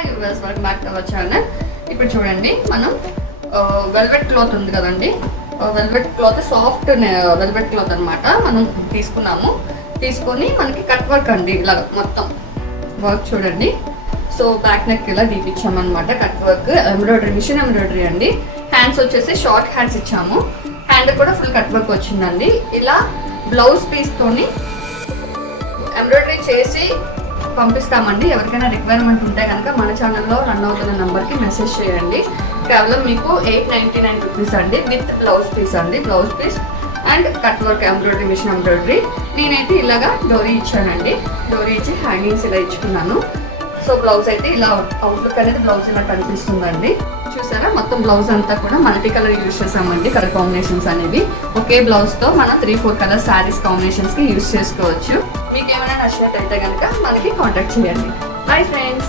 Hi viewers, welcome back to our channel. ఇప్పుడు చూడండి, మనం వెల్వెట్ క్లాత్ ఉంది కదండి, velvet cloth soft velvet cloth అనమాట. మనం తీసుకొని మనకి కట్ వర్క్ అండి, ఇలా మొత్తం వర్క్ చూడండి. సో బ్యాక్ నెక్ ఇలా తీపిచ్చామన్నమాట, cut work embroidery, machine embroidery అండి. హ్యాండ్స్ వచ్చేసి షార్ట్ హ్యాండ్స్ ఇచ్చాము, హ్యాండ్ కూడా ఫుల్ కట్ వర్క్ వచ్చిందండి. ఇలా బ్లౌజ్ పీస్తోని ఎంబ్రాయిడరీ చేసి పంపిస్తామండి. ఎవరికైనా రిక్వైర్మెంట్ ఉంటే కనుక మన ఛానల్లో రన్ అవుతున్న నెంబర్కి మెసేజ్ చేయండి. కేవలం మీకు 899 రూపీస్ అండి, విత్ బ్లౌజ్ పీస్ అండి. Blouse piece and cut work embroidery, machine embroidery. నేనైతే ఇలాగా డోరీ ఇచ్చానండి, డోరీ ఇచ్చి హ్యాంగింగ్స్ ఇలా ఇచ్చుకున్నాను. సో బ్లౌజ్ అయితే ఇలా అవుట్లుక్ అనేది బ్లౌజ్ ఇలా కనిపిస్తుందండి. చూసారా, మొత్తం బ్లౌజ్ అంతా కూడా మల్టీ కలర్ యూజ్ చేసామండి. కలర్ కాంబినేషన్స్ అనేవి ఒకే బ్లౌజ్తో మనం 3-4 కలర్ శారీస్ కాంబినేషన్స్కి యూజ్ చేసుకోవచ్చు. మీకు ఏమైనా నచ్చినట్టయితే కనుక మనకి కాంటాక్ట్ చేయండి. Bye friends.